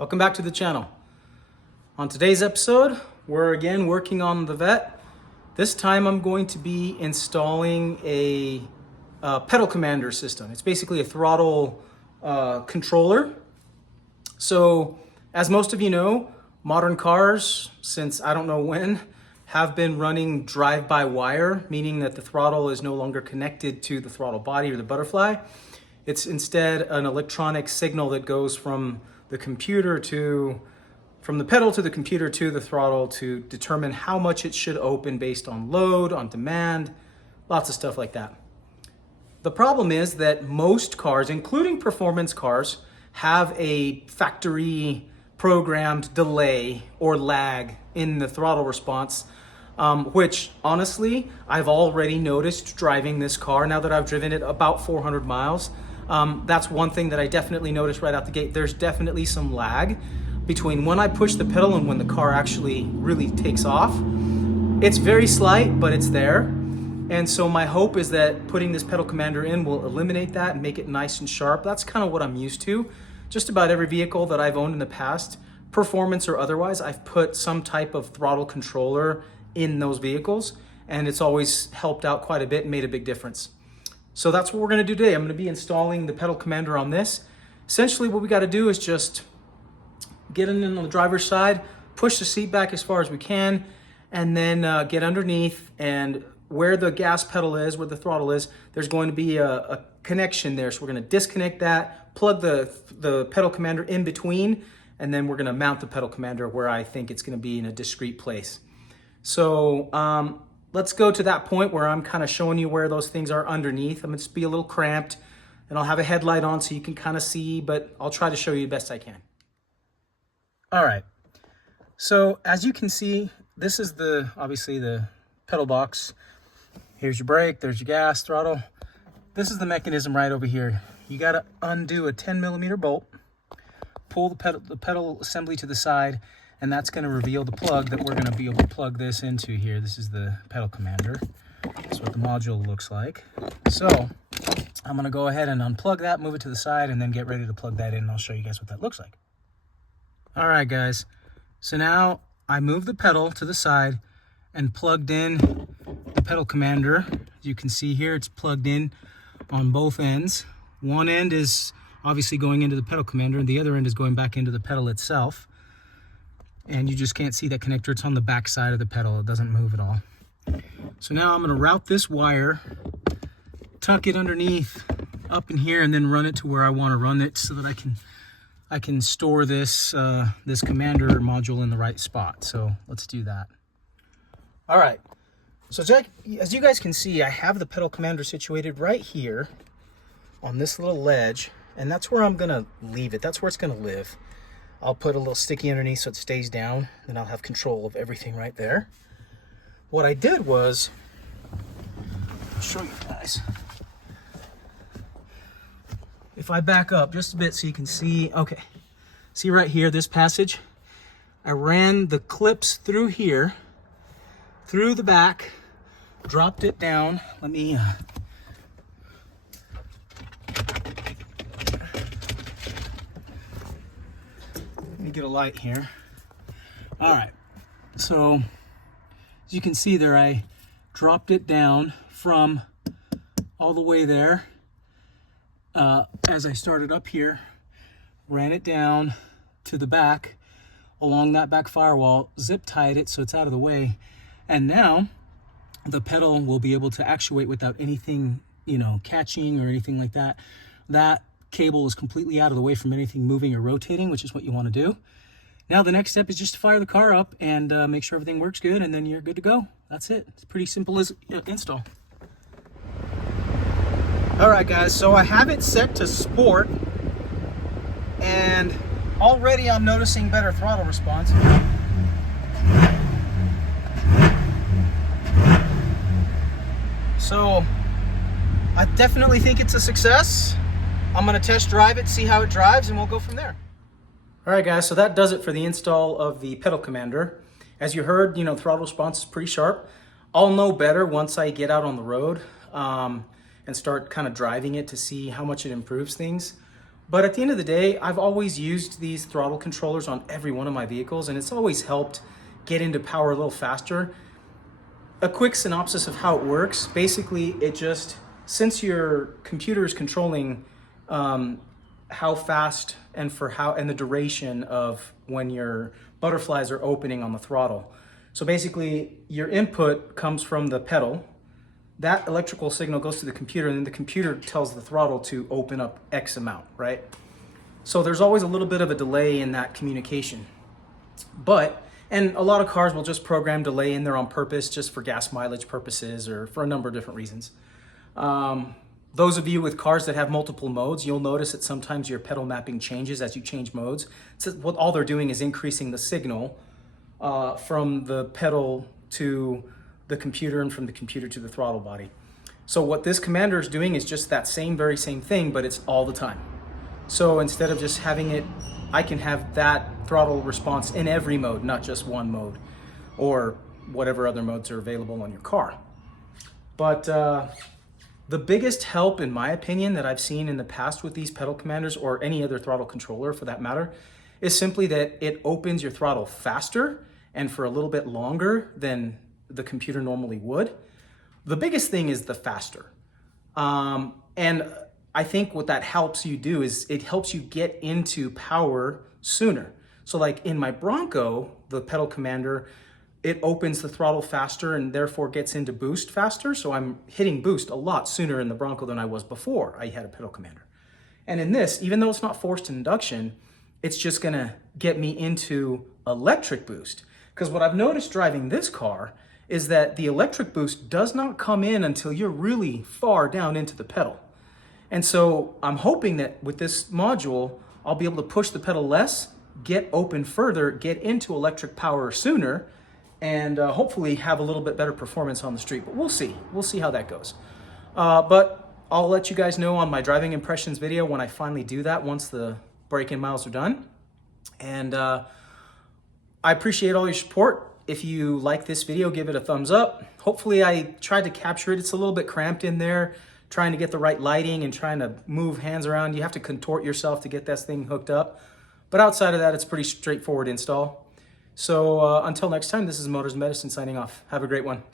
Welcome back to the channel. On today's episode, we're again working on the Vet. This time I'm going to be installing a pedal commander system. It's basically a throttle controller. So as most of you know, modern cars, since I don't know when, have been running drive-by-wire, meaning that the throttle is no longer connected to the throttle body or the butterfly. It's instead an electronic signal that goes from the pedal to the computer to the throttle to determine how much it should open based on load, on demand, lots of stuff like that. The problem is that most cars, including performance cars, have a factory programmed delay or lag in the throttle response, which honestly, I've already noticed driving this car now that I've driven it about 400 miles. That's one thing that I definitely noticed right out the gate. There's definitely some lag between when I push the pedal and when the car actually really takes off. It's very slight, but it's there. And so my hope is that putting this pedal commander in will eliminate that and make it nice and sharp. That's kind of what I'm used to. Just about every vehicle that I've owned in the past, performance or otherwise, I've put some type of throttle controller in those vehicles, and it's always helped out quite a bit and made a big difference. So that's what we're going to do today. I'm going to be installing the pedal commander on this. Essentially what we got to do is just get in on the driver's side, push the seat back as far as we can, and then get underneath, and where the gas pedal is, where the throttle is, there's going to be a connection there. So we're going to disconnect that, plug the pedal commander in between, and then we're going to mount the pedal commander where I think it's going to be in a discrete place. So let's go to that point where I'm kind of showing you where those things are underneath. I'm going to just be a little cramped, and I'll have a headlight on so you can kind of see, but I'll try to show you the best I can. All right, so as you can see, this is obviously the pedal box. Here's your brake, there's your gas, throttle. This is the mechanism right over here. You got to undo a 10mm bolt, pull the pedal assembly to the side, and that's going to reveal the plug that we're going to be able to plug this into here. This is the pedal commander. That's what the module looks like. So I'm going to go ahead and unplug that, move it to the side, and then get ready to plug that in, and I'll show you guys what that looks like. All right, guys. So now I moved the pedal to the side and plugged in the pedal commander. As you can see here, it's plugged in on both ends. One end is obviously going into the pedal commander, and the other end is going back into the pedal itself. And you just can't see that connector. It's on the back side of the pedal. It doesn't move at all. So now I'm going to route this wire, tuck it underneath up in here, and then run it to where I want to run it so that I can store this this commander module in the right spot. So let's do that. All right. So as you guys can see, I have the pedal commander situated right here on this little ledge, and that's where I'm going to leave it. That's where it's going to live. I'll put a little sticky underneath so it stays down, then I'll have control of everything right there. What I did was, I'll show you guys. If I back up just a bit so you can see, okay, see right here, this passage, I ran the clips through here, through the back, dropped it down. Let me get a light here. All right, so as you can see there, I dropped it down from all the way there. As I started up here, ran it down to the back along that back firewall, zip tied it so it's out of the way, and now the pedal will be able to actuate without anything, catching or anything like that. That cable is completely out of the way from anything moving or rotating, which is what you want to do. Now the next step is just to fire the car up and make sure everything works good, and then you're good to go. That's it. It's pretty simple as install. All right, guys, so I have it set to sport, and already I'm noticing better throttle response. So I definitely think it's a success. I'm going to test drive it, see how it drives, and we'll go from there. All right, guys, so that does it for the install of the pedal commander. As you heard, throttle response is pretty sharp. I'll know better once I get out on the road and start kind of driving it to see how much it improves things. But at the end of the day, I've always used these throttle controllers on every one of my vehicles, and it's always helped get into power a little faster. A quick synopsis of how it works. Basically, it just, since your computer is controlling how fast and for how, and the duration of when your butterflies are opening on the throttle. So basically, your input comes from the pedal. That electrical signal goes to the computer, and then the computer tells the throttle to open up X amount, right? So there's always a little bit of a delay in that communication. And a lot of cars will just program delay in there on purpose, just for gas mileage purposes or for a number of different reasons. Those of you with cars that have multiple modes, you'll notice that sometimes your pedal mapping changes as you change modes. So what all they're doing is increasing the signal from the pedal to the computer and from the computer to the throttle body. So what this commander is doing is just that very same thing, but it's all the time. So instead of just having it, I can have that throttle response in every mode, not just one mode, or whatever other modes are available on your car. But the biggest help, in my opinion, that I've seen in the past with these pedal commanders, or any other throttle controller for that matter, is simply that it opens your throttle faster and for a little bit longer than the computer normally would. The biggest thing is the faster. And I think what that helps you do is it helps you get into power sooner. So like in my Bronco, the pedal commander, it opens the throttle faster and therefore gets into boost faster. So I'm hitting boost a lot sooner in the Bronco than I was before I had a pedal commander. And in this, even though it's not forced induction, it's just gonna get me into electric boost. Because what I've noticed driving this car is that the electric boost does not come in until you're really far down into the pedal. And so I'm hoping that with this module, I'll be able to push the pedal less, get open further, get into electric power sooner, and hopefully have a little bit better performance on the street. But we'll see. We'll see how that goes. But I'll let you guys know on my driving impressions video when I finally do that, once the break-in miles are done. And I appreciate all your support. If you like this video, give it a thumbs up. Hopefully I tried to capture it. It's a little bit cramped in there, trying to get the right lighting and trying to move hands around. You have to contort yourself to get this thing hooked up. But outside of that, it's pretty straightforward install. So until next time, this is Motors Medicine signing off. Have a great one.